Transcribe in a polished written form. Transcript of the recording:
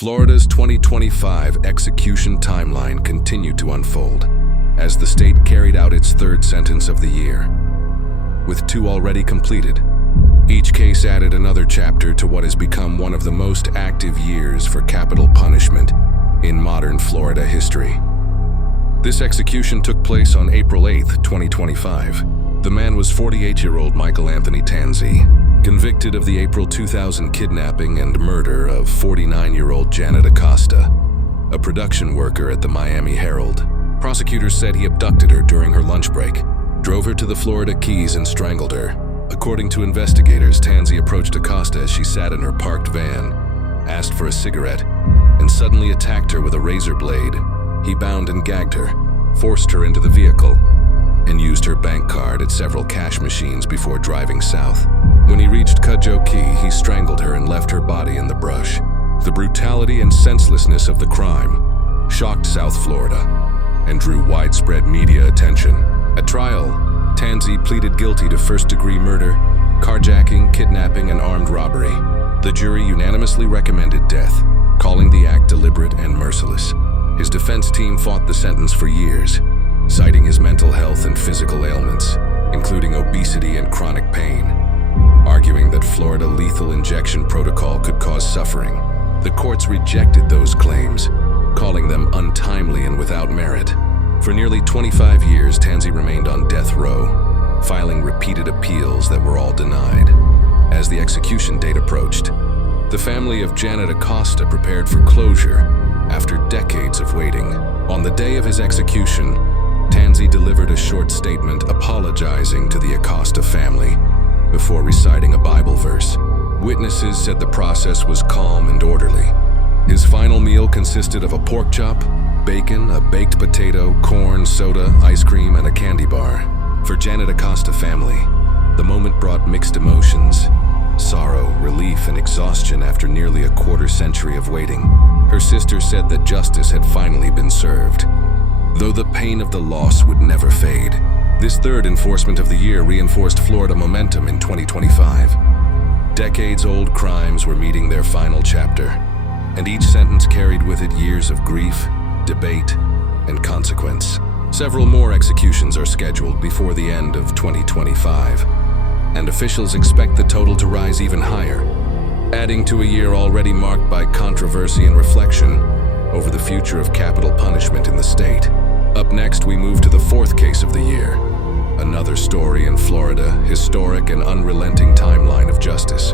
Florida's 2025 execution timeline continued to unfold as the state carried out its third sentence of the year. With 2 already completed, each case added another chapter to what has become one of the most active years for capital punishment in modern Florida history. This execution took place on April 8, 2025. The man was 48-year-old Michael Anthony Tanzi, convicted of the April 2000 kidnapping and murder of 49-year-old Janet Acosta, a production worker at the Miami Herald. Prosecutors said he abducted her during her lunch break, drove her to the Florida Keys and strangled her. According to investigators, Tanzi approached Acosta as she sat in her parked van, asked for a cigarette, and suddenly attacked her with a razor blade. He bound and gagged her, forced her into the vehicle, and used her bank card at several cash machines before driving south. When he reached Cudjoe Key, he strangled her and left her body in the brush. The brutality and senselessness of the crime shocked South Florida and drew widespread media attention. At trial, Tanzi pleaded guilty to first-degree murder, carjacking, kidnapping, and armed robbery. The jury unanimously recommended death, calling the act deliberate and merciless. His defense team fought the sentence for years, citing his mental health and physical ailments, including obesity and chronic pain, arguing that Florida lethal injection protocol could cause suffering. The courts rejected those claims, calling them untimely and without merit. For nearly 25 years, Tanzi remained on death row, filing repeated appeals that were all denied. As the execution date approached, the family of Janet Acosta prepared for closure after decades of waiting. On the day of his execution, Tanzi delivered a short statement apologizing to the Acosta family before reciting a Bible verse. Witnesses said the process was calm and orderly. His final meal consisted of a pork chop, bacon, a baked potato, corn, soda, ice cream, and a candy bar. For Janet Acosta family, the moment brought mixed emotions: sorrow, relief, and exhaustion after nearly a quarter-century of waiting. Her sister said that justice had finally been served, though the pain of the loss would never fade. This third enforcement of the year reinforced Florida momentum in 2025. Decades-old crimes were meeting their final chapter, and each sentence carried with it years of grief, debate, and consequence. Several more executions are scheduled before the end of 2025, and officials expect the total to rise even higher, adding to a year already marked by controversy and reflection over the future of capital punishment in the state. Up next, we move to the 4th case of the year, another story in Florida, historic and unrelenting timeline of justice.